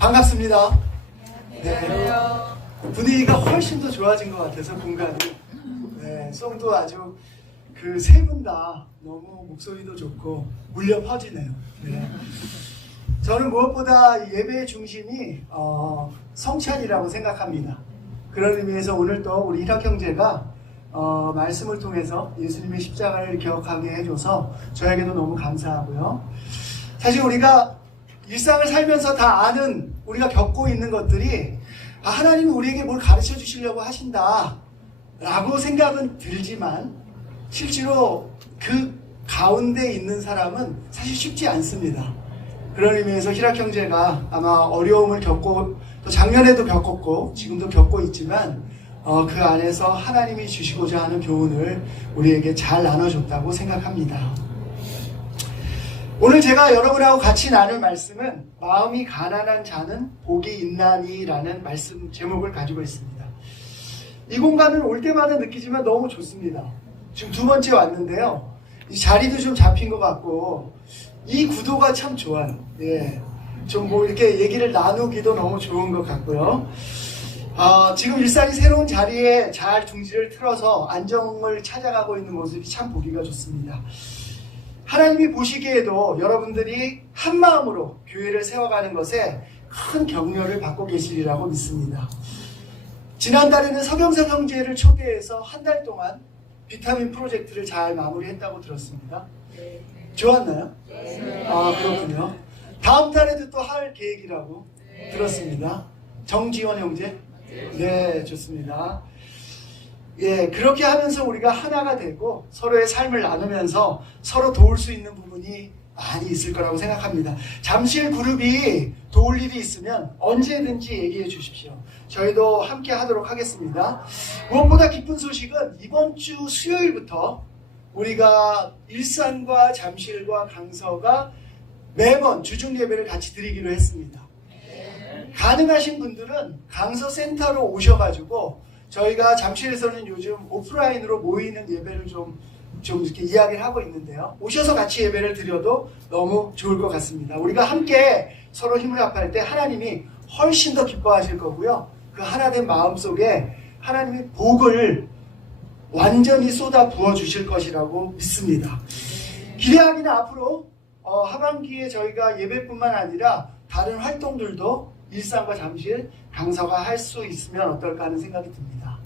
반갑습니다. 네. 분위기가 훨씬 더 좋아진 것 같아서 공간이. 네, 송도 아주 그 세 분 다 너무 목소리도 좋고 울려 퍼지네요. 네. 저는 무엇보다 예배의 중심이 성찬이라고 생각합니다. 그런 의미에서 오늘 또 우리 희락 형제가 말씀을 통해서 예수님의 십자가를 기억하게 해줘서 저에게도 너무 감사하고요. 사실 우리가 일상을 살면서 다 아는, 우리가 겪고 있는 것들이 하나님이 우리에게 뭘 가르쳐 주시려고 하신다 라고 생각은 들지만 실제로 그 가운데 있는 사람은 사실 쉽지 않습니다. 그런 의미에서 희락 형제가 아마 어려움을 겪고 또 작년에도 겪었고 지금도 겪고 있지만 그 안에서 하나님이 주시고자 하는 교훈을 우리에게 잘 나눠줬다고 생각합니다. 오늘 제가 여러분하고 같이 나눌 말씀은 마음이 가난한 자는 복이 있나니 라는 말씀 제목을 가지고 있습니다. 이 공간을 올 때마다 느끼지만 너무 좋습니다. 지금 두 번째 왔는데요. 이 자리도 좀 잡힌 것 같고 이 구도가 참 좋아요. 예, 좀 뭐 이렇게 얘기를 나누기도 너무 좋은 것 같고요. 지금 일상이 새로운 자리에 잘 둥지를 틀어서 안정을 찾아가고 있는 모습이 참 보기가 좋습니다. 하나님이 보시기에도 여러분들이 한 마음으로 교회를 세워가는 것에 큰 격려를 받고 계시리라고 믿습니다. 지난달에는 서경석 형제를 초대해서 한 달 동안 비타민 프로젝트를 잘 마무리했다고 들었습니다. 좋았나요? 그렇군요. 다음 달에도 또 할 계획이라고 들었습니다. 정지원 형제? 네, 좋습니다. 예, 그렇게 하면서 우리가 하나가 되고 서로의 삶을 나누면서 서로 도울 수 있는 부분이 많이 있을 거라고 생각합니다. 잠실 그룹이 도울 일이 있으면 언제든지 얘기해 주십시오. 저희도 함께 하도록 하겠습니다. 무엇보다 기쁜 소식은 이번 주 수요일부터 우리가 일산과 잠실과 강서가 매번 주중 예배를 같이 드리기로 했습니다. 가능하신 분들은 강서 센터로 오셔가지고 저희가 잠실에서는 요즘 오프라인으로 모이는 예배를 좀 이렇게 이야기를 하고 있는데요. 오셔서 같이 예배를 드려도 너무 좋을 것 같습니다. 우리가 함께 서로 힘을 합할 때 하나님이 훨씬 더 기뻐하실 거고요. 그 하나된 마음 속에 하나님이 복을 완전히 쏟아 부어 주실 것이라고 믿습니다. 기대하기는 앞으로 하반기에 저희가 예배뿐만 아니라 다른 활동들도 일산과 잠실, 강서가 할 수 있으면 어떨까 하는 생각이 듭니다.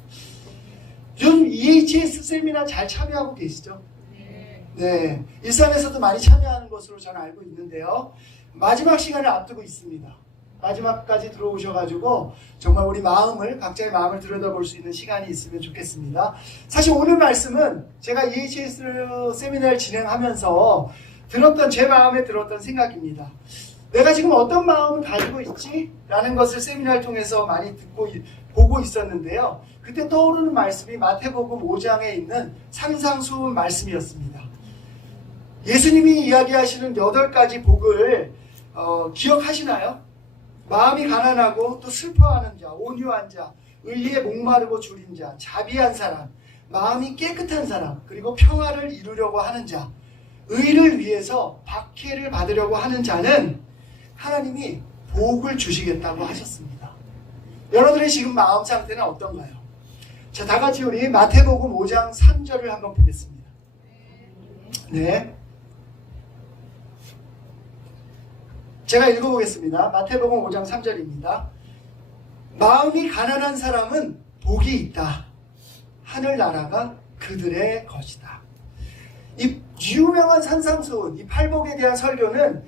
요즘 EHS 세미나 잘 참여하고 계시죠? 네, 일산에서도 많이 참여하는 것으로 저는 알고 있는데요. 마지막 시간을 앞두고 있습니다. 마지막까지 들어오셔가지고 정말 우리 마음을, 각자의 마음을 들여다볼 수 있는 시간이 있으면 좋겠습니다. 사실 오늘 말씀은 제가 EHS 세미나를 진행하면서 제 마음에 들었던 생각입니다. 내가 지금 어떤 마음을 가지고 있지? 라는 것을 세미나를 통해서 많이 보고 있었는데요. 그때 떠오르는 말씀이 마태복음 5장에 있는 산상수훈 말씀이었습니다. 예수님이 이야기하시는 8가지 복을 기억하시나요? 마음이 가난하고 또 슬퍼하는 자, 온유한 자, 의리에 목마르고 줄인 자, 자비한 사람, 마음이 깨끗한 사람, 그리고 평화를 이루려고 하는 자, 의를 위해서 박해를 받으려고 하는 자는 하나님이 복을 주시겠다고 하셨습니다. 여러분들의 지금 마음 상태는 어떤가요? 자, 다 같이 우리 마태복음 5장 3절을 한번 보겠습니다. 네. 제가 읽어보겠습니다. 마태복음 5장 3절입니다. 마음이 가난한 사람은 복이 있다. 하늘나라가 그들의 것이다. 이 유명한 산상수훈, 이 팔복에 대한 설교는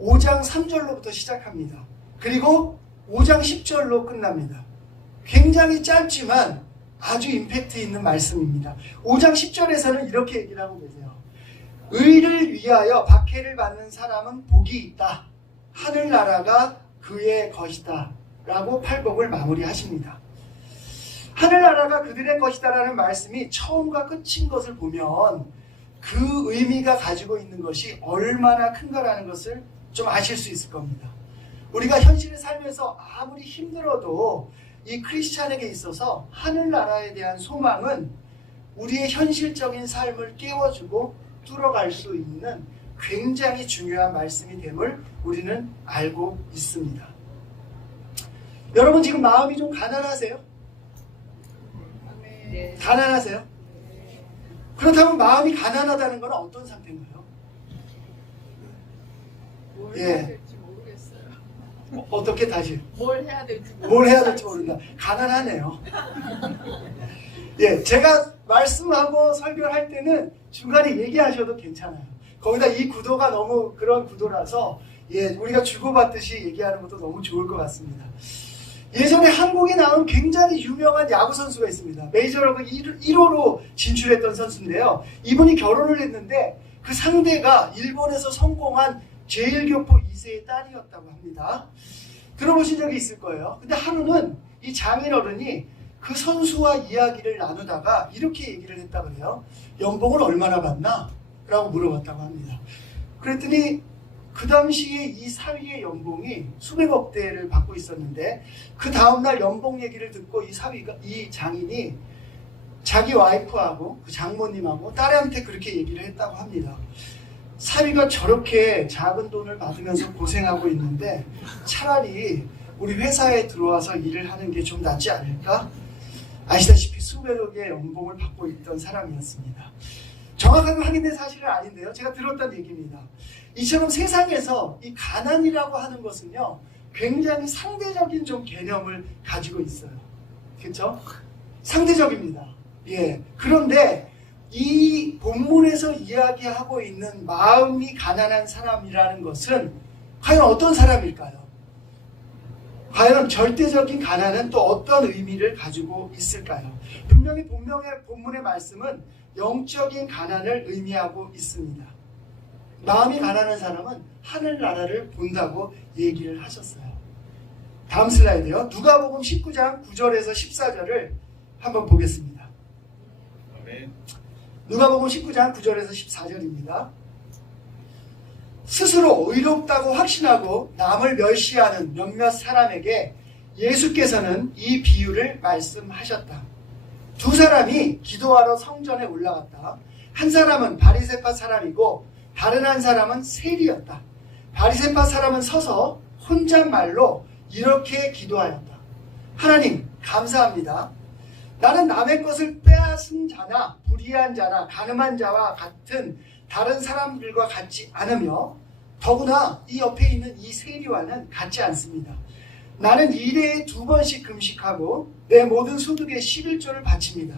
5장 3절로부터 시작합니다. 그리고 5장 10절로 끝납니다. 굉장히 짧지만 아주 임팩트 있는 말씀입니다. 5장 10절에서는 이렇게 얘기를 하고 계세요. 의를 위하여 박해를 받는 사람은 복이 있다. 하늘나라가 그의 것이다. 라고 팔복을 마무리하십니다. 하늘나라가 그들의 것이다 라는 말씀이 처음과 끝인 것을 보면 그 의미가 가지고 있는 것이 얼마나 큰가라는 것을 좀 아실 수 있을 겁니다. 우리가 현실을 살면서 아무리 힘들어도 이 크리스찬에게 있어서 하늘나라에 대한 소망은 우리의 현실적인 삶을 깨워주고 뚫어갈 수 있는 굉장히 중요한 말씀이 됨을 우리는 알고 있습니다. 여러분 지금 마음이 좀 가난하세요? 네. 가난하세요? 그렇다면 마음이 가난하다는 건 어떤 상태인가요? 뭘 예. 해야 될지 모르겠어요. 어떻게 다시? 뭘 해야 될지 뭘 해야 될지 모른다. 가난하네요. 예, 제가 말씀하고 설교할 때는 중간에 얘기하셔도 괜찮아요. 거기다 이 구도가 너무 그런 구도라서 예, 우리가 주고받듯이 얘기하는 것도 너무 좋을 것 같습니다. 예전에 한국에 나온 굉장히 유명한 야구 선수가 있습니다. 메이저리그 1호로 진출했던 선수인데요. 이분이 결혼을 했는데 그 상대가 일본에서 성공한 제일교포 2세의 딸이었다고 합니다. 들어보신 적이 있을 거예요. 근데 하루는 이 장인어른이 그 선수와 이야기를 나누다가 이렇게 얘기를 했다 그래요. 연봉을 얼마나 받나? 라고 물어봤다고 합니다. 그랬더니 그 당시에 이 사위의 연봉이 수백억 대를 받고 있었는데 그 다음날 연봉 얘기를 듣고 이 장인이 자기 와이프하고 그 장모님하고 딸한테 그렇게 얘기를 했다고 합니다. 사위가 저렇게 작은 돈을 받으면서 고생하고 있는데 차라리 우리 회사에 들어와서 일을 하는 게 좀 낫지 않을까? 아시다시피 수백억의 연봉을 받고 있던 사람이었습니다. 정확하게 확인된 사실은 아닌데요. 제가 들었던 얘기입니다. 이처럼 세상에서 이 가난이라고 하는 것은요, 굉장히 상대적인 좀 개념을 가지고 있어요. 그렇죠? 상대적입니다. 예. 그런데 이 본문에서 이야기하고 있는 마음이 가난한 사람이라는 것은 과연 어떤 사람일까요? 과연 절대적인 가난은 또 어떤 의미를 가지고 있을까요? 분명히 본문의 말씀은 영적인 가난을 의미하고 있습니다. 마음이 가난한 사람은 하늘나라를 본다고 얘기를 하셨어요. 다음 슬라이드요. 누가복음 19장 9절에서 14절을 한번 보겠습니다. 아멘. 누가복음 19장 9절에서 14절입니다. 스스로 의롭다고 확신하고 남을 멸시하는 몇몇 사람에게 예수께서는 이 비유를 말씀하셨다. 두 사람이 기도하러 성전에 올라갔다. 한 사람은 바리새파 사람이고 다른 한 사람은 세리였다. 바리새파 사람은 서서 혼잣말로 이렇게 기도하였다. 하나님, 감사합니다. 나는 남의 것을 빼앗은 자나 불의한 자나 가늠한 자와 같은 다른 사람들과 같지 않으며 더구나 이 옆에 있는 이 세리와는 같지 않습니다. 나는 일회에 2번씩 금식하고 내 모든 소득의 11조를 바칩니다.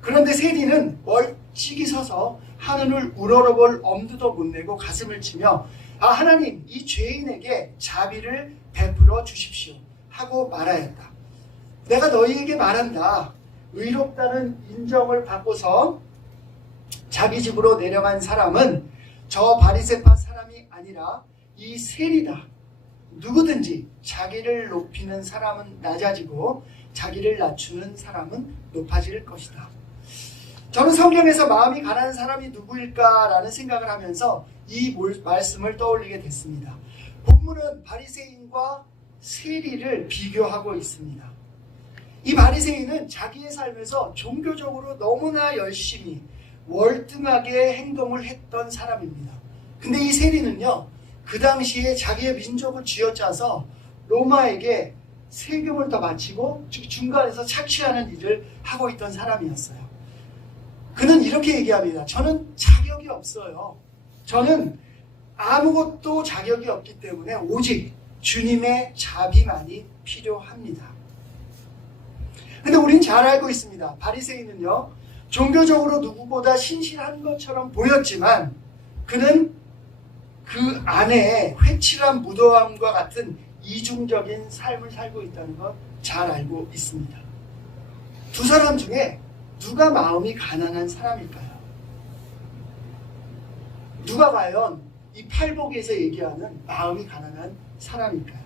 그런데 세리는 멀찍이 서서 하늘을 우러러볼 엄두도 못 내고 가슴을 치며 하나님, 이 죄인에게 자비를 베풀어 주십시오 하고 말하였다. 내가 너희에게 말한다. 의롭다는 인정을 받고서 자기 집으로 내려간 사람은 저 바리새파 사람이 아니라 이 세리다. 누구든지 자기를 높이는 사람은 낮아지고 자기를 낮추는 사람은 높아질 것이다. 저는 성경에서 마음이 가난한 사람이 누구일까라는 생각을 하면서 이 말씀을 떠올리게 됐습니다. 본문은 바리새인과 세리를 비교하고 있습니다. 이 바리새인은 자기의 삶에서 종교적으로 너무나 열심히 월등하게 행동을 했던 사람입니다. 근데 이 세리는요, 그 당시에 자기의 민족을 쥐어짜서 로마에게 세금을 더 바치고 중간에서 착취하는 일을 하고 있던 사람이었어요. 그는 이렇게 얘기합니다. 저는 자격이 없어요. 저는 아무것도 자격이 없기 때문에 오직 주님의 자비만이 필요합니다. 근데 우린 잘 알고 있습니다. 바리새인은요, 종교적으로 누구보다 신실한 것처럼 보였지만 그는 그 안에 회칠한 무도함과 같은 이중적인 삶을 살고 있다는 걸 잘 알고 있습니다. 두 사람 중에 누가 마음이 가난한 사람일까요? 누가 과연 이 팔복에서 얘기하는 마음이 가난한 사람일까요?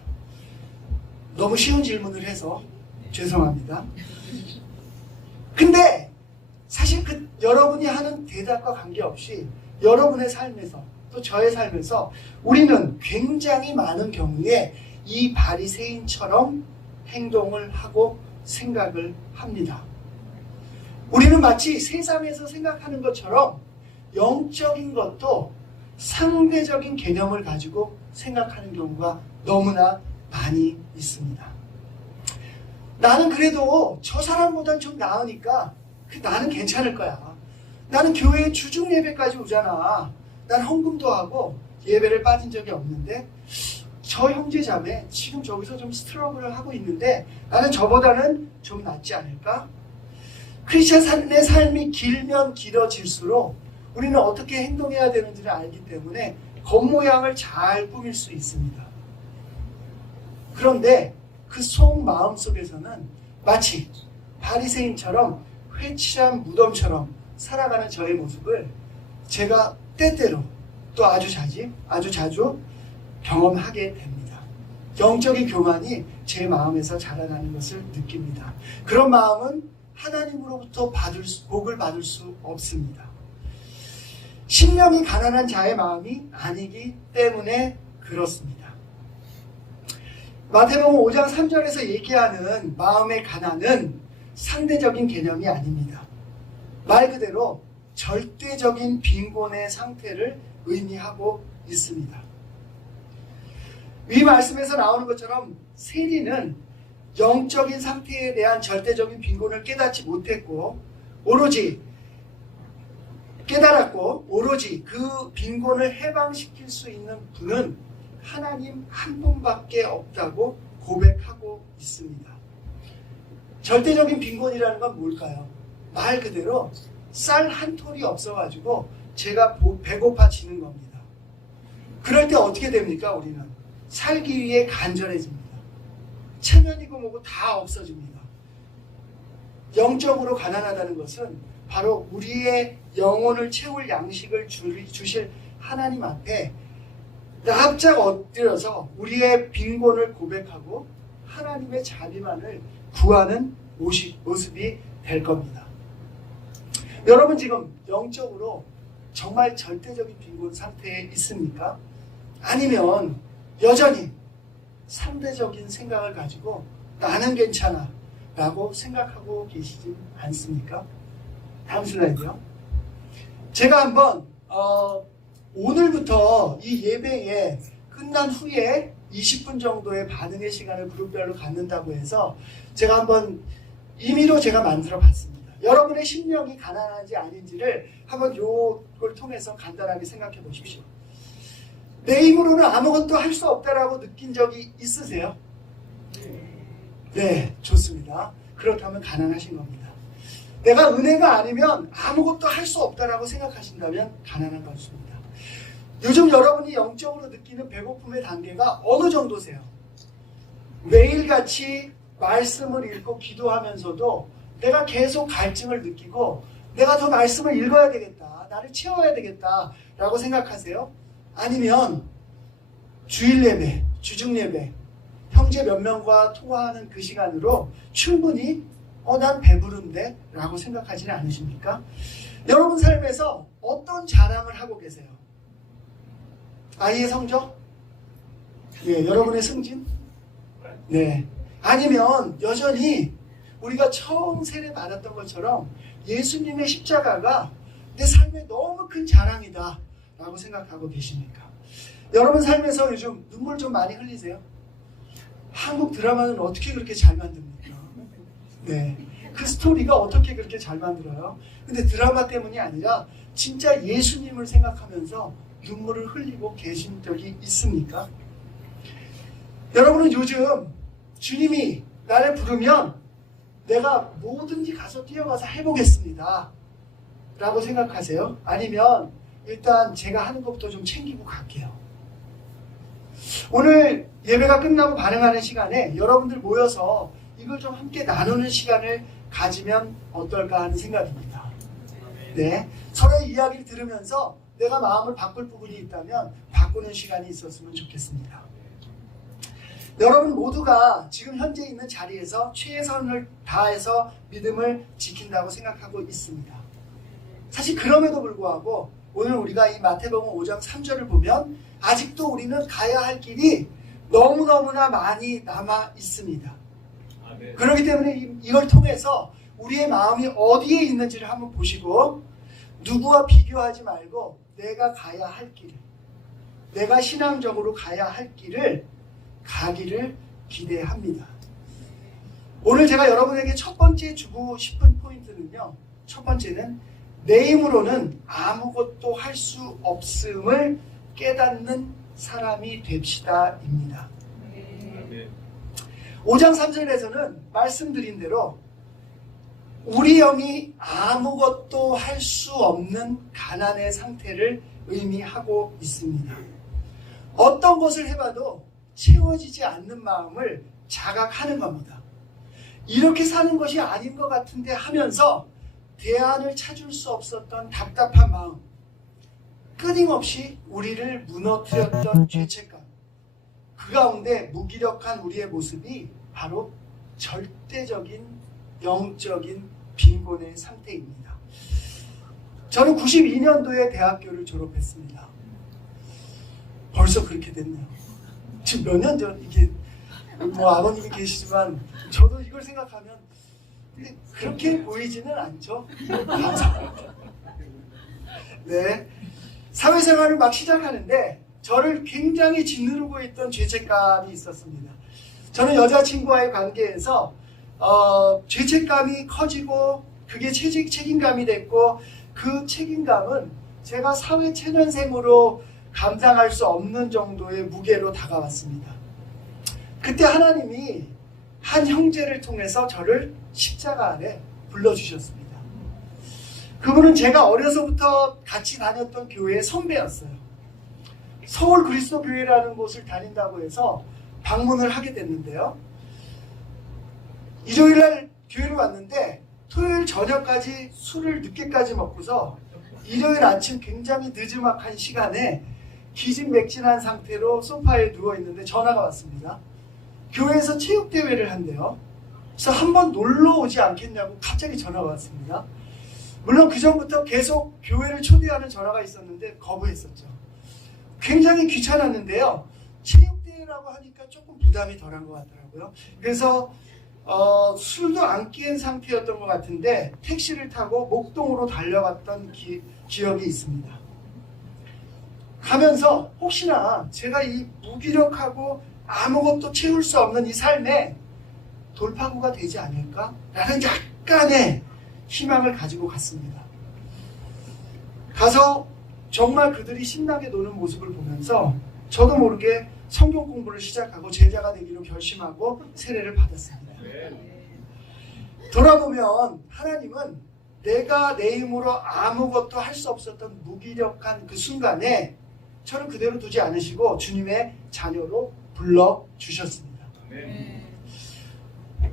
너무 쉬운 질문을 해서 죄송합니다. 근데 사실 여러분이 하는 대답과 관계없이 여러분의 삶에서 또 저의 삶에서 우리는 굉장히 많은 경우에 이 바리새인처럼 행동을 하고 생각을 합니다. 우리는 마치 세상에서 생각하는 것처럼 영적인 것도 상대적인 개념을 가지고 생각하는 경우가 너무나 많이 있습니다. 나는 그래도 저 사람보단 좀 나으니까 나는 괜찮을 거야. 나는 교회에 주중 예배까지 오잖아. 난 헌금도 하고 예배를 빠진 적이 없는데 저 형제 자매 지금 저기서 좀 스트러글을 하고 있는데 나는 저보다는 좀 낫지 않을까? 크리스천의 삶이 길면 길어질수록 우리는 어떻게 행동해야 되는지를 알기 때문에 겉모양을 잘 꾸밀 수 있습니다. 그런데 그 속 마음 속에서는 마치 바리새인처럼 회칠한 무덤처럼 살아가는 저의 모습을 제가 때때로 또 아주 자주 경험하게 됩니다. 영적인 교만이 제 마음에서 자라나는 것을 느낍니다. 그런 마음은 하나님으로부터 복을 받을 수 없습니다. 심령이 가난한 자의 마음이 아니기 때문에 그렇습니다. 마태복음 5장 3절에서 얘기하는 마음의 가난은 상대적인 개념이 아닙니다. 말 그대로 절대적인 빈곤의 상태를 의미하고 있습니다. 위 말씀에서 나오는 것처럼 세리는 영적인 상태에 대한 절대적인 빈곤을 깨닫지 못했고 깨달았고 오로지 그 빈곤을 해방시킬 수 있는 분은 하나님 한 분밖에 없다고 고백하고 있습니다. 절대적인 빈곤이라는 건 뭘까요? 말 그대로 쌀 한 톨이 없어가지고 제가 배고파지는 겁니다. 그럴 때 어떻게 됩니까? 우리는 살기 위해 간절해집니다. 체면이고 뭐고 다 없어집니다. 영적으로 가난하다는 것은 바로 우리의 영혼을 채울 양식을 주실 하나님 앞에 납작 엎드려서 우리의 빈곤을 고백하고 하나님의 자비만을 구하는 모습이 될 겁니다. 여러분 지금 영적으로 정말 절대적인 빈곤 상태에 있습니까? 아니면 여전히 상대적인 생각을 가지고 나는 괜찮아 라고 생각하고 계시지 않습니까? 다음 슬라이드요. 제가 한번 오늘부터 이 예배에 끝난 후에 20분 정도의 반응의 시간을 그룹별로 갖는다고 해서 제가 한번 임의로 제가 만들어 봤습니다. 여러분의 심령이 가난한지 아닌지를 한번 요걸 통해서 간단하게 생각해 보십시오. 내 힘으로는 아무것도 할 수 없다라고 느낀 적이 있으세요? 네, 좋습니다. 그렇다면 가난하신 겁니다. 내가 은혜가 아니면 아무것도 할 수 없다라고 생각하신다면 가난한 것입니다. 요즘 여러분이 영적으로 느끼는 배고픔의 단계가 어느 정도세요? 매일같이 말씀을 읽고 기도하면서도 내가 계속 갈증을 느끼고 내가 더 말씀을 읽어야 되겠다, 나를 채워야 되겠다 라고 생각하세요? 아니면 주일 예배, 주중 예배, 형제 몇 명과 통화하는 그 시간으로 충분히 난 배부른데 라고 생각하지는 않으십니까? 여러분 삶에서 어떤 자랑을 하고 계세요? 아이의 성적? 네, 여러분의 승진? 네. 아니면 여전히 우리가 처음 세례 받았던 것처럼 예수님의 십자가가 내 삶에 너무 큰 자랑이다 라고 생각하고 계십니까? 여러분 삶에서 요즘 눈물 좀 많이 흘리세요? 한국 드라마는 어떻게 그렇게 잘 만듭니까? 네. 그 스토리가 어떻게 그렇게 잘 만들어요? 근데 드라마 때문이 아니라 진짜 예수님을 생각하면서 눈물을 흘리고 계신 적이 있습니까? 여러분은 요즘 주님이 나를 부르면 내가 뭐든지 가서 뛰어가서 해보겠습니다 라고 생각하세요? 아니면 일단 제가 하는 것부터 좀 챙기고 갈게요. 오늘 예배가 끝나고 반응하는 시간에 여러분들 모여서 이걸 좀 함께 나누는 시간을 가지면 어떨까 하는 생각입니다. 네, 서로의 이야기를 들으면서 내가 마음을 바꿀 부분이 있다면 바꾸는 시간이 있었으면 좋겠습니다. 여러분 모두가 지금 현재 있는 자리에서 최선을 다해서 믿음을 지킨다고 생각하고 있습니다. 사실 그럼에도 불구하고 오늘 우리가 이 마태복음 5장 3절을 보면 아직도 우리는 가야 할 길이 너무너무나 많이 남아 있습니다. 그렇기 때문에 이걸 통해서 우리의 마음이 어디에 있는지를 한번 보시고 누구와 비교하지 말고 내가 가야 할 길, 내가 신앙적으로 가야 할 길을 가기를 기대합니다. 오늘 제가 여러분에게 첫 번째 주고 싶은 포인트는요. 첫 번째는 내 힘으로는 아무것도 할 수 없음을 깨닫는 사람이 됩시다입니다. 아멘. 5장 3절에서는 말씀드린 대로 우리 영이 아무것도 할 수 없는 가난의 상태를 의미하고 있습니다. 어떤 것을 해봐도 채워지지 않는 마음을 자각하는 겁니다. 이렇게 사는 것이 아닌 것 같은데 하면서 대안을 찾을 수 없었던 답답한 마음, 끊임없이 우리를 무너뜨렸던 죄책감, 그 가운데 무기력한 우리의 모습이 바로 절대적인 영적인 빈곤의 상태입니다. 저는 92년도에 대학교를 졸업했습니다. 벌써 그렇게 됐네요. 지금 몇 년 전, 이게 뭐 아버님이 계시지만 저도 이걸 생각하면 그렇게 보이지는 않죠. 감사합니다. 네, 사회생활을 막 시작하는데 저를 굉장히 짓누르고 있던 죄책감이 있었습니다. 저는 여자친구와의 관계에서 죄책감이 커지고 그게 책임감이 됐고, 그 책임감은 제가 사회 초년생으로 감당할 수 없는 정도의 무게로 다가왔습니다. 그때 하나님이 한 형제를 통해서 저를 십자가 아래 불러주셨습니다. 그분은 제가 어려서부터 같이 다녔던 교회의 선배였어요. 서울 그리스도 교회라는 곳을 다닌다고 해서 방문을 하게 됐는데요. 일요일날 교회를 왔는데 토요일 저녁까지 술을 늦게까지 먹고서 일요일 아침 굉장히 느즈막한 시간에 기진맥진한 상태로 소파에 누워있는데 전화가 왔습니다. 교회에서 체육대회를 한대요. 그래서 한번 놀러 오지 않겠냐고 갑자기 전화가 왔습니다. 물론 그 전부터 계속 교회를 초대하는 전화가 있었는데 거부했었죠. 굉장히 귀찮았는데요. 체육대회라고 하니까 조금 부담이 덜한 것 같더라고요. 그래서 술도 안 깬 상태였던 것 같은데 택시를 타고 목동으로 달려갔던 기억이 있습니다. 가면서 혹시나 제가 이 무기력하고 아무것도 채울 수 없는 이 삶에 돌파구가 되지 않을까라는 약간의 희망을 가지고 갔습니다. 가서 정말 그들이 신나게 노는 모습을 보면서 저도 모르게 성경 공부를 시작하고 제자가 되기로 결심하고 세례를 받았습니다. 돌아보면 하나님은 내가 내 힘으로 아무것도 할 수 없었던 무기력한 그 순간에 저를 그대로 두지 않으시고 주님의 자녀로 불러주셨습니다.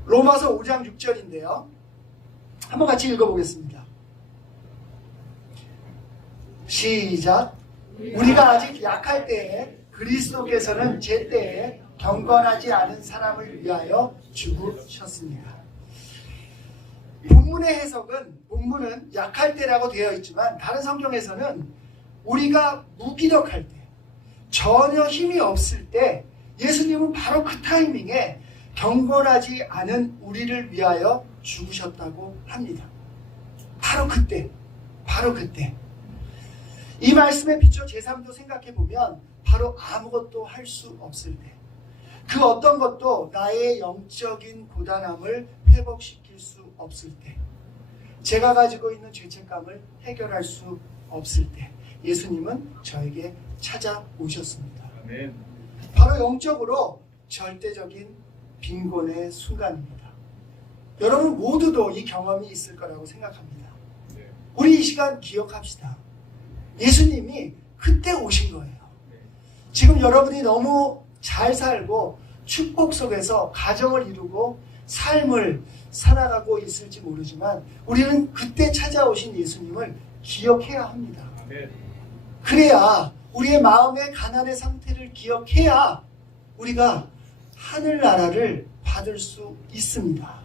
로마서 5장 6절인데요. 한번 같이 읽어보겠습니다. 시작. 우리가 아직 약할 때에 그리스도께서는 제때에 경건하지 않은 사람을 위하여 죽으셨습니다. 본문의 해석은 본문은 약할 때라고 되어 있지만 다른 성경에서는 우리가 무기력할 때, 전혀 힘이 없을 때 예수님은 바로 그 타이밍에 경건하지 않은 우리를 위하여 죽으셨다고 합니다. 바로 그때, 바로 그때. 이 말씀에 비춰 제3도 생각해보면 바로 아무것도 할 수 없을 때, 그 어떤 것도 나의 영적인 고단함을 회복시킬 수 없을 때, 제가 가지고 있는 죄책감을 해결할 수 없을 때 예수님은 저에게 찾아오셨습니다. 아멘. 바로 영적으로 절대적인 빈곤의 순간입니다. 여러분 모두도 이 경험이 있을 거라고 생각합니다. 네. 우리 이 시간 기억합시다. 예수님이 그때 오신 거예요. 지금 여러분이 너무 잘 살고 축복 속에서 가정을 이루고 삶을 살아가고 있을지 모르지만 우리는 그때 찾아오신 예수님을 기억해야 합니다. 아멘. 그래야 우리의 마음의 가난의 상태를 기억해야 우리가 하늘나라를 받을 수 있습니다.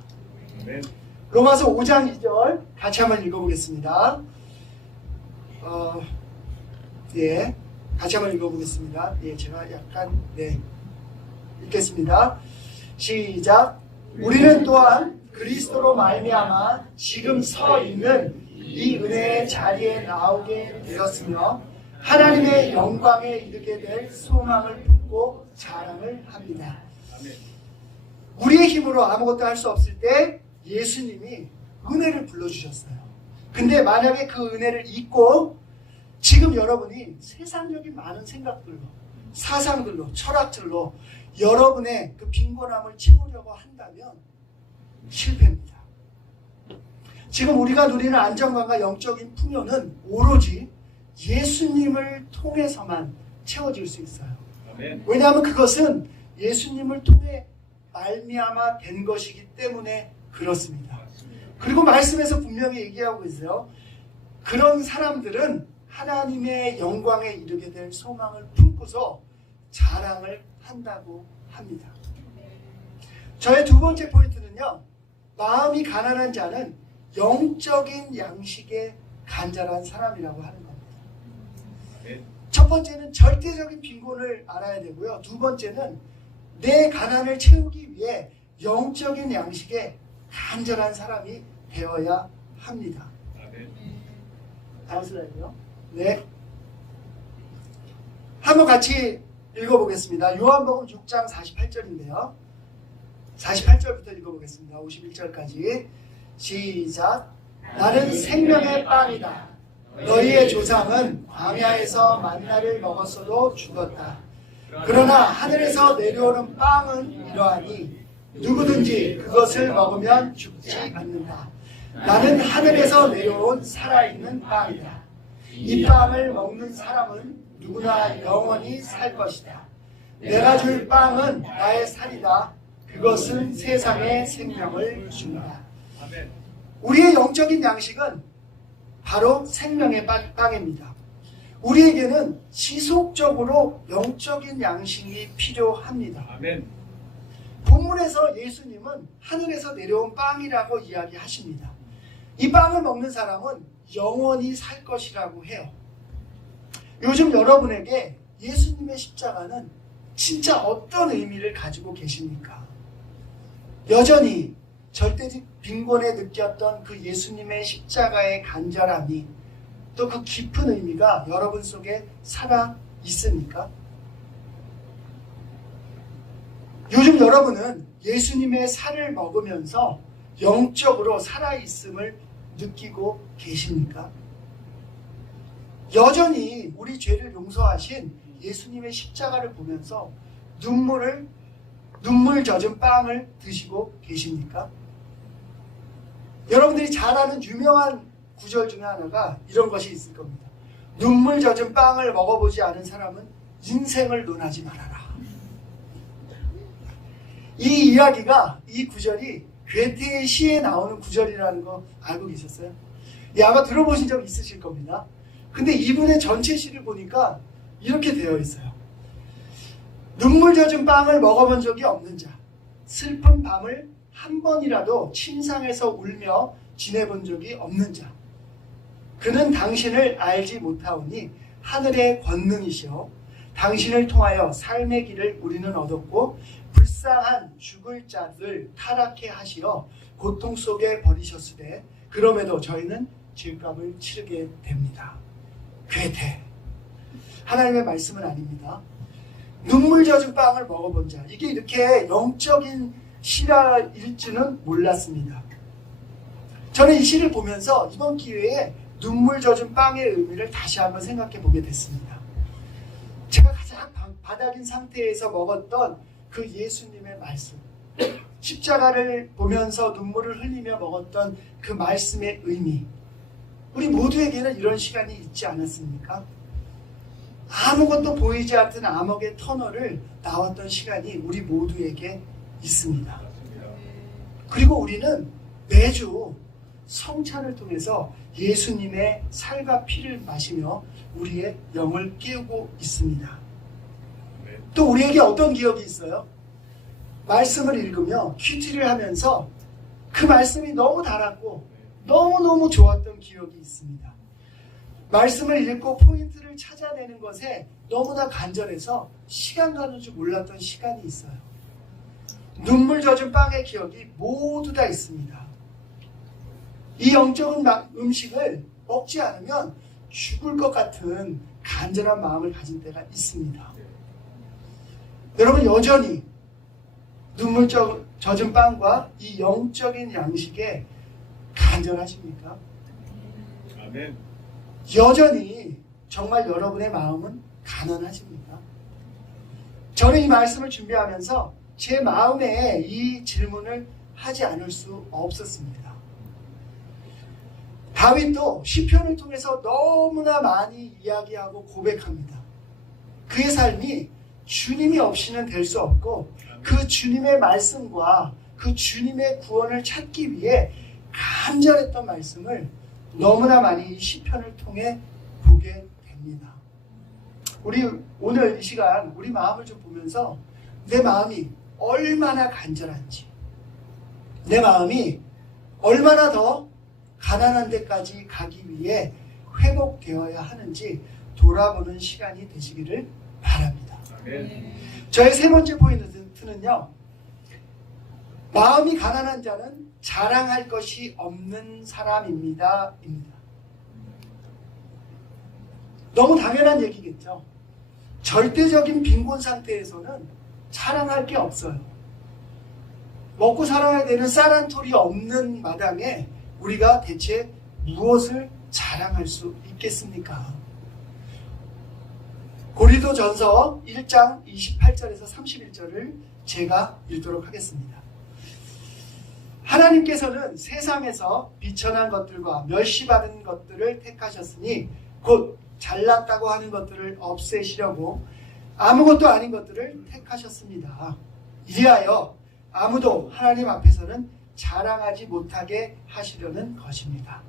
아멘. 로마서 5장 2절 같이 한번 읽어보겠습니다. 예, 같이 한번 읽어보겠습니다. 예, 제가 약간 읽겠습니다. 시작. 우리는 또한 그리스도로 말미암아 지금 서 있는 이 은혜의 자리에 나오게 되었으며 하나님의 영광에 이르게 될 소망을 품고 자랑을 합니다. 아멘. 우리의 힘으로 아무것도 할 수 없을 때 예수님이 은혜를 불러주셨어요. 근데 만약에 그 은혜를 잊고 지금 여러분이 세상적인 많은 생각들로, 사상들로, 철학들로 여러분의 그 빈곤함을 채우려고 한다면 실패입니다. 지금 우리가 누리는 안정감과 영적인 풍요는 오로지 예수님을 통해서만 채워질 수 있어요. 아멘. 왜냐하면 그것은 예수님을 통해 말미암아 된 것이기 때문에 그렇습니다. 맞습니다. 그리고 말씀에서 분명히 얘기하고 있어요. 그런 사람들은 하나님의 영광에 이르게 될 소망을 품고서 자랑을 한다고 합니다. 저의 두 번째 포인트는요, 마음이 가난한 자는 영적인 양식에 간절한 사람이라고 하는 겁니다. 아멘. 첫 번째는 절대적인 빈곤을 알아야 되고요. 두 번째는 내 가난을 채우기 위해 영적인 양식에 간절한 사람이 되어야 합니다. 아멘. 다음 슬라이드요. 네. 한번 같이 읽어보겠습니다. 요한복음 6장 48절인데요. 48절부터 읽어보겠습니다. 51절까지. 시작. 나는 생명의 빵이다. 너희의 조상은 광야에서 만나를 먹었어도 죽었다. 그러나 하늘에서 내려오는 빵은 이러하니 누구든지 그것을 먹으면 죽지 않는다. 나는 하늘에서 내려온 살아있는 빵이다. 이 빵을 먹는 사람은 누구나 영원히 살 것이다. 내가 줄 빵은 나의 살이다. 그것은 세상의 생명을 준다. 아멘. 우리의 영적인 양식은 바로 생명의 빵입니다. 우리에게는 지속적으로 영적인 양식이 필요합니다. 아멘. 본문에서 예수님은 하늘에서 내려온 빵이라고 이야기하십니다. 이 빵을 먹는 사람은 영원히 살 것이라고 해요. 요즘 여러분에게 예수님의 십자가는 진짜 어떤 의미를 가지고 계십니까? 여전히 절대적 빈곤에 느꼈던 그 예수님의 십자가의 간절함이 또 그 깊은 의미가 여러분 속에 살아 있습니까? 요즘 여러분은 예수님의 살을 먹으면서 영적으로 살아있음을 느끼고 계십니까? 여전히 우리 죄를 용서하신 예수님의 십자가를 보면서 눈물 젖은 빵을 드시고 계십니까? 여러분들이 잘 아는 유명한 구절 중에 하나가 이런 것이 있을 겁니다. 눈물 젖은 빵을 먹어보지 않은 사람은 인생을 논하지 말아라. 이 이야기가, 이 구절이 괴테의 시에 나오는 구절이라는 거 알고 계셨어요? 예, 아마 들어보신 적 있으실 겁니다. 근데 이분의 전체 시를 보니까 이렇게 되어 있어요. 눈물 젖은 빵을 먹어본 적이 없는 자, 슬픈 밤을 한 번이라도 침상에서 울며 지내본 적이 없는 자, 그는 당신을 알지 못하오니 하늘의 권능이시오. 당신을 통하여 삶의 길을 우리는 얻었고 불쌍한 죽을 자들 타락해 하시어 고통 속에 버리셨으되 그럼에도 저희는 죄값을 치르게 됩니다. 괴테. 하나님의 말씀은 아닙니다. 눈물 젖은 빵을 먹어본 자, 이게 이렇게 영적인 시라일 줄은 몰랐습니다. 저는 이 시를 보면서 이번 기회에 눈물 젖은 빵의 의미를 다시 한번 생각해 보게 됐습니다. 제가 가장 바닥인 상태에서 먹었던 그 예수님의 말씀, 십자가를 보면서 눈물을 흘리며 먹었던 그 말씀의 의미, 우리 모두에게는 이런 시간이 있지 않았습니까? 아무것도 보이지 않던 암흑의 터널을 나왔던 시간이 우리 모두에게 있습니다. 맞습니다. 그리고 우리는 매주 성찬을 통해서 예수님의 살과 피를 마시며 우리의 영을 깨우고 있습니다. 아멘. 또 우리에게 어떤 기억이 있어요? 말씀을 읽으며 큐티를 하면서 그 말씀이 너무 달았고 너무너무 좋았던 기억이 있습니다. 말씀을 읽고 포인트를 찾아내는 것에 너무나 간절해서 시간 가는 줄 몰랐던 시간이 있어요. 눈물 젖은 빵의 기억이 모두 다 있습니다. 이 영적인 음식을 먹지 않으면 죽을 것 같은 간절한 마음을 가진 때가 있습니다. 여러분 여전히 눈물 젖은 빵과 이 영적인 양식에 간절하십니까? 아멘. 여전히 정말 여러분의 마음은 가난하십니까? 저는 이 말씀을 준비하면서 제 마음에 이 질문을 하지 않을 수 없었습니다. 다윗도 시편을 통해서 너무나 많이 이야기하고 고백합니다. 그의 삶이 주님이 없이는 될 수 없고 그 주님의 말씀과 그 주님의 구원을 찾기 위해 간절했던 말씀을 너무나 많이 이 시편을 통해 보게 됩니다. 우리 오늘 이 시간 우리 마음을 좀 보면서 내 마음이 얼마나 간절한지, 내 마음이 얼마나 더 가난한 데까지 가기 위해 회복되어야 하는지 돌아보는 시간이 되시기를 바랍니다. 아멘. 저의 세 번째 포인트는요, 마음이 가난한 자는 자랑할 것이 없는 사람입니다. 입니다. 너무 당연한 얘기겠죠. 절대적인 빈곤 상태에서는 자랑할 게 없어요. 먹고 살아야 되는 쌀 한 톨이 없는 마당에 우리가 대체 무엇을 자랑할 수 있겠습니까? 고린도전서 1장 28절에서 31절을 제가 읽도록 하겠습니다. 하나님께서는 세상에서 비천한 것들과 멸시받은 것들을 택하셨으니 곧 잘났다고 하는 것들을 없애시려고 아무것도 아닌 것들을 택하셨습니다. 이리하여 아무도 하나님 앞에서는 자랑하지 못하게 하시려는 것입니다.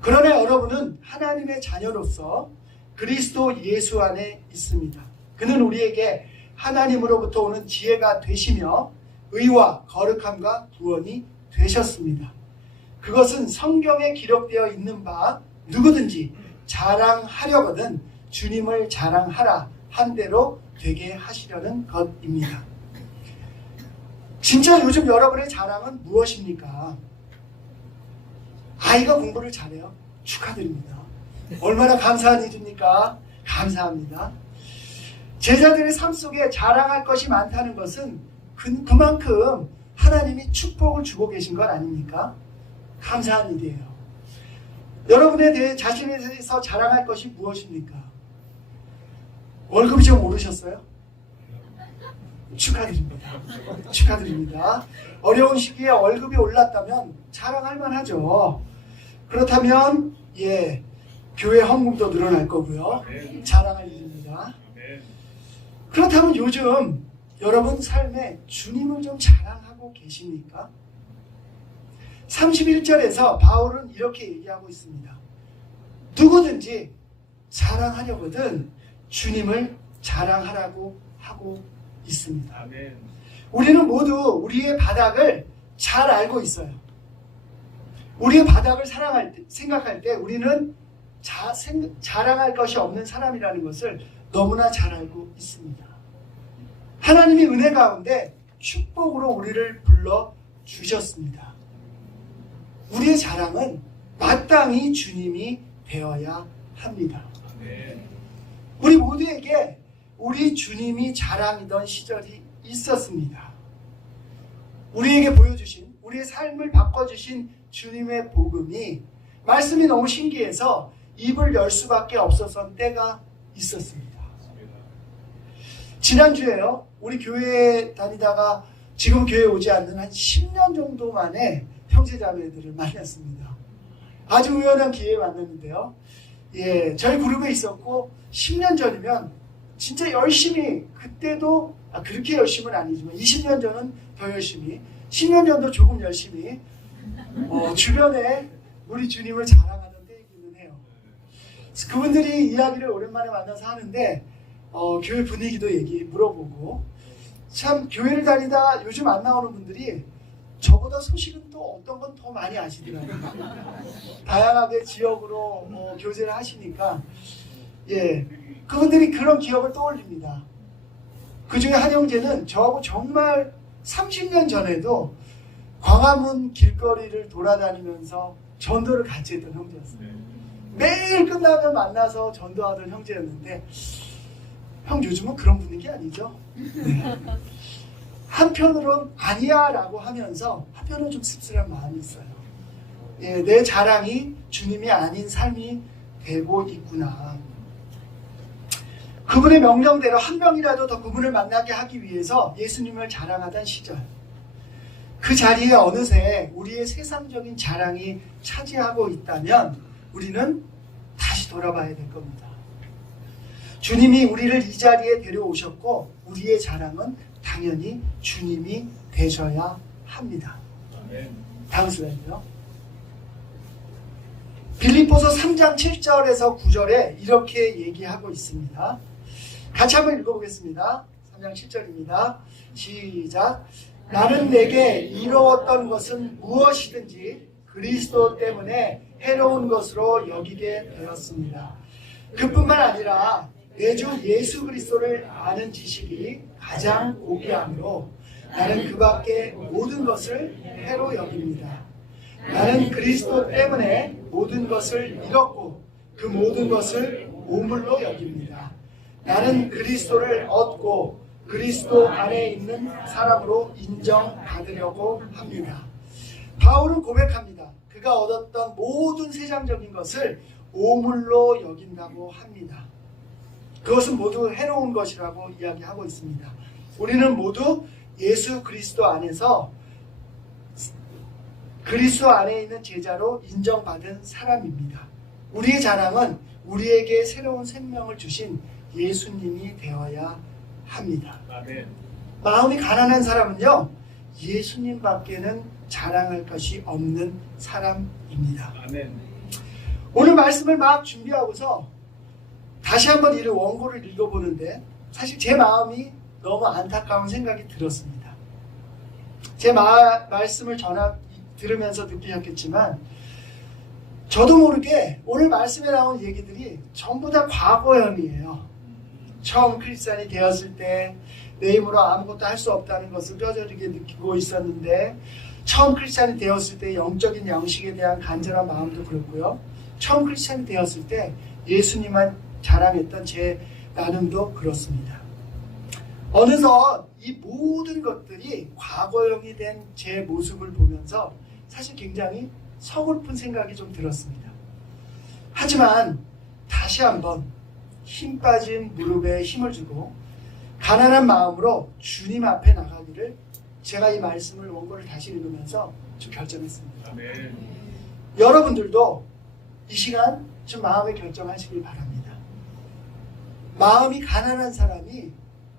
그러나 여러분은 하나님의 자녀로서 그리스도 예수 안에 있습니다. 그는 우리에게 하나님으로부터 오는 지혜가 되시며 의와 거룩함과 구원이 되셨습니다. 그것은 성경에 기록되어 있는 바 누구든지 자랑하려거든 주님을 자랑하라 한 대로 되게 하시려는 것입니다. 진짜 요즘 여러분의 자랑은 무엇입니까? 아이가 공부를 잘해요. 축하드립니다. 얼마나 감사한 일입니까? 감사합니다. 제자들의 삶 속에 자랑할 것이 많다는 것은 그만큼 하나님이 축복을 주고 계신 것 아닙니까? 감사한 일이에요. 여러분에 대해 자신에 대해서 자랑할 것이 무엇입니까? 월급이 좀 오르셨어요? 축하드립니다. 축하드립니다. 어려운 시기에 월급이 올랐다면 자랑할 만하죠. 그렇다면 교회 헌금도 늘어날 거고요. 자랑할 일입니다. 그렇다면 요즘 여러분 삶에 주님을 좀 자랑하고 계십니까? 31절에서 바울은 이렇게 얘기하고 있습니다. 누구든지 자랑하려거든 주님을 자랑하라고 하고 있습니다. 아멘. 우리는 모두 우리의 바닥을 잘 알고 있어요. 우리의 바닥을 생각할 때 우리는 자랑할 것이 없는 사람이라는 것을 너무나 잘 알고 있습니다. 하나님이 은혜 가운데 축복으로 우리를 불러주셨습니다. 우리의 자랑은 마땅히 주님이 되어야 합니다. 우리 모두에게 우리 주님이 자랑이던 시절이 있었습니다. 우리에게 보여주신, 우리의 삶을 바꿔주신 주님의 복음이 말씀이 너무 신기해서 입을 열 수밖에 없었던 때가 있었습니다. 지난주에요, 우리 교회에 다니다가 지금 교회에 오지 않는 한 10년 정도 만에 형제자매들을 만났습니다. 아주 우연한 기회에 만났는데요. 저희 그룹에 있었고 10년 전이면 진짜 열심히, 그때도 그렇게 열심은 아니지만 20년 전은 더 열심히, 10년 전도 조금 열심히 주변에 우리 주님을 자랑하던 때이기는 해요. 그분들이 이야기를 오랜만에 만나서 하는데 교회 분위기도 물어보고, 참 교회를 다니다 요즘 안 나오는 분들이 저보다 소식은 또 어떤 건 더 많이 아시더라고요. 다양하게 지역으로 교제를 하시니까 그분들이 그런 기억을 떠올립니다. 그 중에 한 형제는 저하고 정말 30년 전에도 광화문 길거리를 돌아다니면서 전도를 같이 했던 형제였어요. 매일 끝나면 만나서 전도하던 형제였는데, 형 요즘은 그런 분위기 아니죠? 네. 한편으론 아니야 라고 하면서 한편으로는 좀 씁쓸한 마음이 있어요. 예, 내 자랑이 주님이 아닌 삶이 되고 있구나. 그분의 명령대로 한 명이라도 더 그분을 만나게 하기 위해서 예수님을 자랑하던 시절, 그 자리에 어느새 우리의 세상적인 자랑이 차지하고 있다면 우리는 다시 돌아봐야 될 겁니다. 주님이 우리를 이 자리에 데려오셨고 우리의 자랑은 당연히 주님이 되셔야 합니다. 아멘. 다음 슬라이드요. 빌립보서 3장 7절에서 9절에 이렇게 얘기하고 있습니다. 같이 한번 읽어보겠습니다. 3장 7절입니다. 시작. 나는 내게 이루었던 것은 무엇이든지 그리스도 때문에 해로운 것으로 여기게 되었습니다. 그뿐만 아니라 내 주 예수 그리스도를 아는 지식이 가장 고귀함으로 나는 그 밖에 모든 것을 해로 여깁니다. 나는 그리스도 때문에 모든 것을 잃었고 그 모든 것을 오물로 여깁니다. 나는 그리스도를 얻고 그리스도 안에 있는 사람으로 인정받으려고 합니다. 바울은 고백합니다. 그가 얻었던 모든 세상적인 것을 오물로 여긴다고 합니다. 그것은 모두 해로운 것이라고 이야기하고 있습니다. 우리는 모두 예수 그리스도 안에서 그리스도 안에 있는 제자로 인정받은 사람입니다. 우리의 자랑은 우리에게 새로운 생명을 주신 예수님이 되어야 합니다. 아멘. 마음이 가난한 사람은요, 예수님밖에는 자랑할 것이 없는 사람입니다. 아멘. 오늘 말씀을 막 준비하고서 다시 한번 이 원고를 읽어보는데 사실 제 마음이 너무 안타까운 생각이 들었습니다. 제 말씀을 들으면서 느끼셨겠지만 저도 모르게 오늘 말씀에 나온 얘기들이 전부 다 과거형이에요. 처음 크리스찬이 되었을 때 내 힘으로 아무것도 할 수 없다는 것을 뼈저리게 느끼고 있었는데, 처음 크리스찬이 되었을 때 영적인 양식에 대한 간절한 마음도 그렇고요, 처음 크리스찬이 되었을 때 예수님만 자랑했던 제 나눔도 그렇습니다. 어느덧 이 모든 것들이 과거형이 된 제 모습을 보면서 사실 굉장히 서글픈 생각이 좀 들었습니다. 하지만 다시 한번 힘 빠진 무릎에 힘을 주고 가난한 마음으로 주님 앞에 나가기를 제가 이 말씀을 원고를 다시 읽으면서 좀 결정했습니다. 아멘. 여러분들도 이 시간 좀 마음의 결정하시길 바랍니다. 마음이 가난한 사람이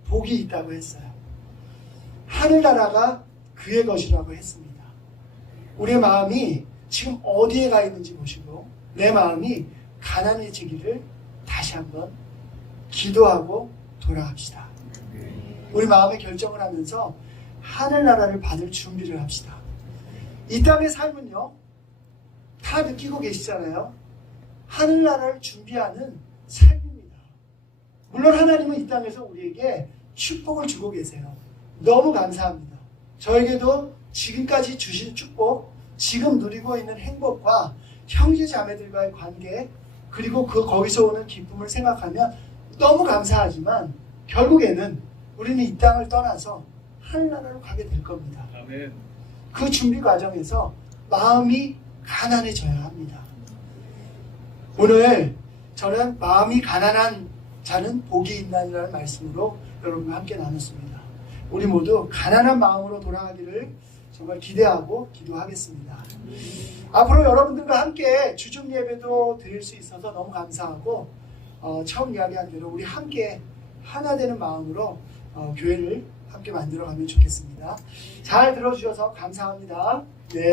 복이 있다고 했어요. 하늘나라가 그의 것이라고 했습니다. 우리의 마음이 지금 어디에 가 있는지 보시고 내 마음이 가난해지기를 다시 한번 기도하고 돌아갑시다. 우리 마음의 결정을 하면서 하늘나라를 받을 준비를 합시다. 이 땅의 삶은요, 다 느끼고 계시잖아요. 하늘나라를 준비하는 삶입니다. 물론 하나님은 이 땅에서 우리에게 축복을 주고 계세요. 너무 감사합니다. 저에게도 지금까지 주신 축복, 지금 누리고 있는 행복과 형제 자매들과의 관계, 그리고 거기서 오는 기쁨을 생각하면 너무 감사하지만 결국에는 우리는 이 땅을 떠나서 하늘나라로 가게 될 겁니다. 아멘. 그 준비 과정에서 마음이 가난해져야 합니다. 오늘 저는 마음이 가난한 자는 복이 있나니라는 말씀으로 여러분과 함께 나눴습니다. 우리 모두 가난한 마음으로 돌아가기를 정말 기대하고 기도하겠습니다. 앞으로 여러분들과 함께 주중 예배도 드릴 수 있어서 너무 감사하고, 처음 이야기한 대로 우리 함께 하나 되는 마음으로 교회를 함께 만들어가면 좋겠습니다. 잘 들어주셔서 감사합니다. 네.